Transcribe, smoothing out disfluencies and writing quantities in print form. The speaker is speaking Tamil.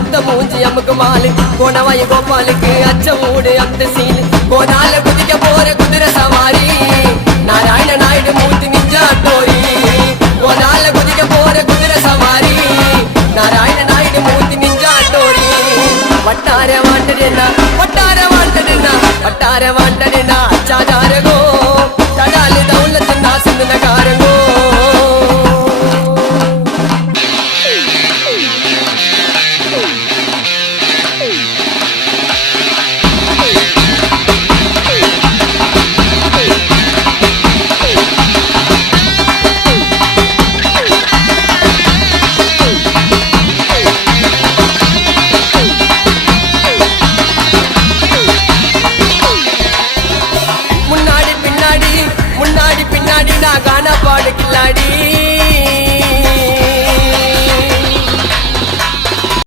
அந்த மூஞ்சி அமுக்கு மாலு கோணவாயு கோபாலுக்கு அச்ச ஊடு அந்த சீனு கோனால குதிக்க போற குதிரை சவாரி நாராயண நாயுடு மூத்து நிஞ்சா டோரி கோனால குதிக்க போற குதிரை சவாரி நாராயண நாயுடு மூத்து நிஞ்சா டோரி வட்டார வாண்டடா வட்டார